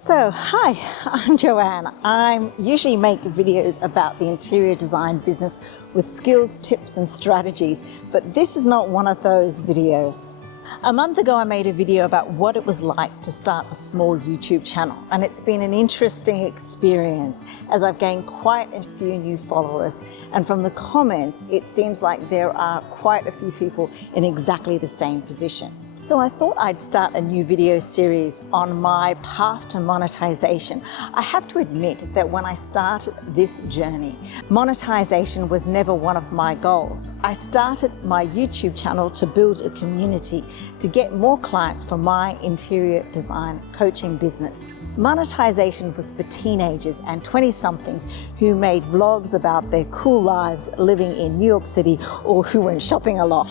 So, hi, I'm Joanne. I usually make videos about the interior design business with skills, tips and strategies, but this is not one of those videos. A month ago, I made a video about what it was like to start a small YouTube channel, and it's been an interesting experience as I've gained quite a few new followers, and from the comments, it seems like there are quite a few people in exactly the same position. So I thought I'd start a new video series on my path to monetization. I have to admit that when I started this journey, monetization was never one of my goals. I started my YouTube channel to build a community to get more clients for my interior design coaching business. Monetization was for teenagers and 20-somethings who made vlogs about their cool lives living in New York City or who went shopping a lot.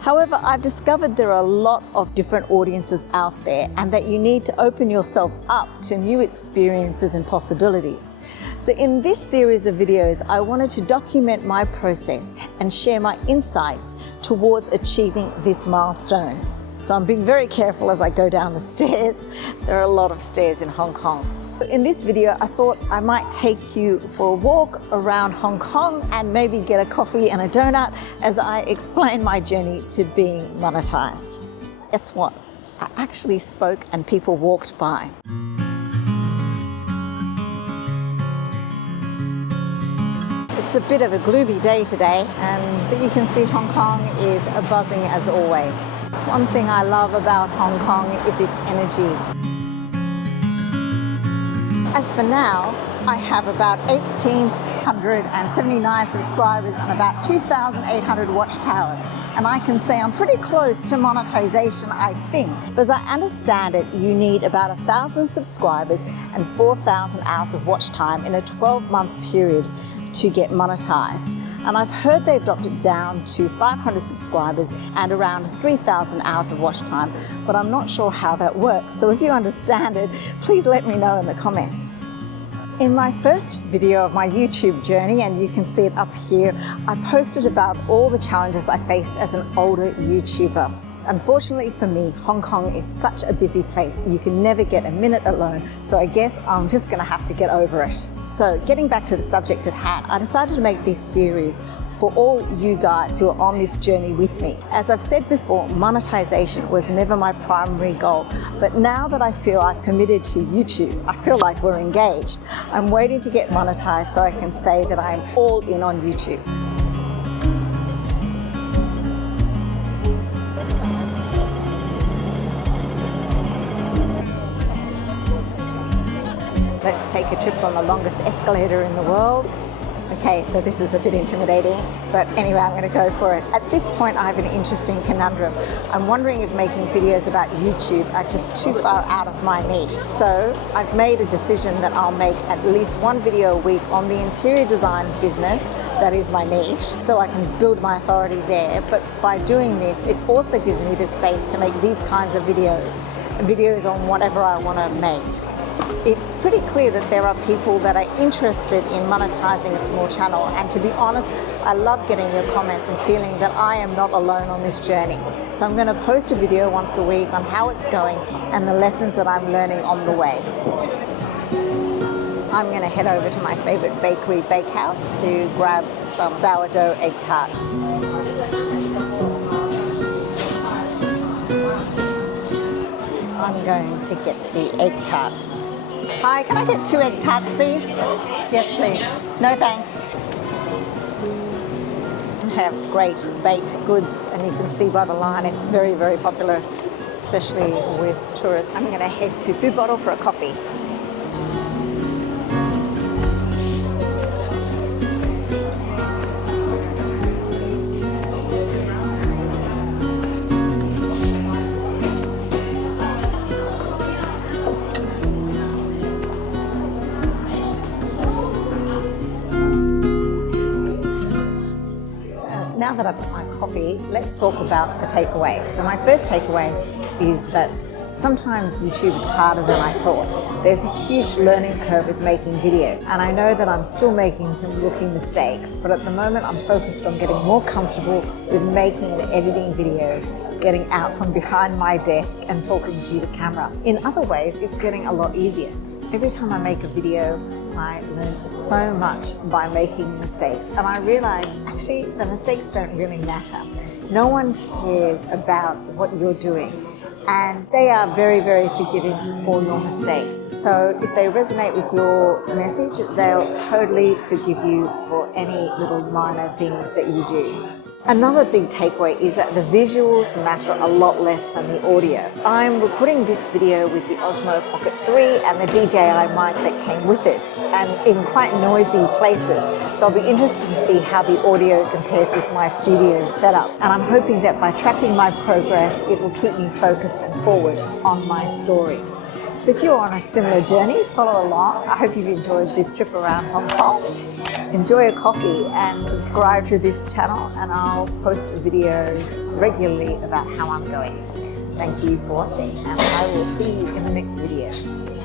However, I've discovered there are a lot of different audiences out there and that you need to open yourself up to new experiences and possibilities. So in this series of videos, I wanted to document my process and share my insights towards achieving this milestone. So I'm being very careful as I go down the stairs. There are a lot of stairs in Hong Kong. In this video, I thought I might take you for a walk around Hong Kong and maybe get a coffee and a donut as I explain my journey to being monetized. Guess what? I actually spoke and people walked by. It's a bit of a gloomy day today, but you can see Hong Kong is buzzing as always. One thing I love about Hong Kong is its energy. As for now, I have about 1,879 subscribers and about 2,800 watchtowers. And I can say I'm pretty close to monetization, I think. But as I understand it, you need about 1,000 subscribers and 4,000 hours of watch time in a 12-month period to get monetized. And I've heard they've dropped it down to 500 subscribers and around 3,000 hours of watch time, but I'm not sure how that works. So if you understand it, please let me know in the comments. In my first video of my YouTube journey, and you can see it up here, I posted about all the challenges I faced as an older YouTuber. Unfortunately for me, Hong Kong is such a busy place. You can never get a minute alone. So I guess I'm just gonna have to get over it. So getting back to the subject at hand, I decided to make this series for all you guys who are on this journey with me. As I've said before, monetization was never my primary goal. But now that I feel I've committed to YouTube, I feel like we're engaged. I'm waiting to get monetized so I can say that I'm all in on YouTube. Let's take a trip on the longest escalator in the world. Okay, so this is a bit intimidating, but anyway, I'm gonna go for it. At this point, I have an interesting conundrum. I'm wondering if making videos about YouTube are just too far out of my niche. So I've made a decision that I'll make at least one video a week on the interior design business, that is my niche, so I can build my authority there. But by doing this, it also gives me the space to make these kinds of videos on whatever I wanna make. It's pretty clear that there are people that are interested in monetizing a small channel, and to be honest, I love getting your comments and feeling that I am not alone on this journey. So I'm going to post a video once a week on how it's going and the lessons that I'm learning on the way. I'm going to head over to my favorite bakery bakehouse to grab some sourdough egg tarts. I'm going to get the egg tarts. Hi, can I get 2 egg tarts, please? Yes, please. No, thanks. We have great baked goods, and you can see by the line it's very, very popular, especially with tourists. I'm going to head to Blue Bottle for a coffee. Now that I've got my coffee, let's talk about the takeaway. So my first takeaway is that sometimes YouTube is harder than I thought. There's a huge learning curve with making video, and I know that I'm still making some rookie mistakes, but at the moment I'm focused on getting more comfortable with making and editing videos, getting out from behind my desk and talking to the camera. In other ways, it's getting a lot easier. Every time I make a video, I learn so much by making mistakes, and I realize actually the mistakes don't really matter. No one cares about what you're doing, and they are very, very forgiving for your mistakes. So if they resonate with your message, they'll totally forgive you for any little minor things that you do. Another big takeaway is that the visuals matter a lot less than the audio. I'm recording this video with the Osmo Pocket 3 and the DJI mic that came with it, and in quite noisy places. So I'll be interested to see how the audio compares with my studio setup. And I'm hoping that by tracking my progress, it will keep me focused and forward on my story. So if you're on a similar journey, follow along. I hope you've enjoyed this trip around Hong Kong. Enjoy a coffee and subscribe to this channel, and I'll post videos regularly about how I'm going. Thank you for watching, and I will see you in the next video.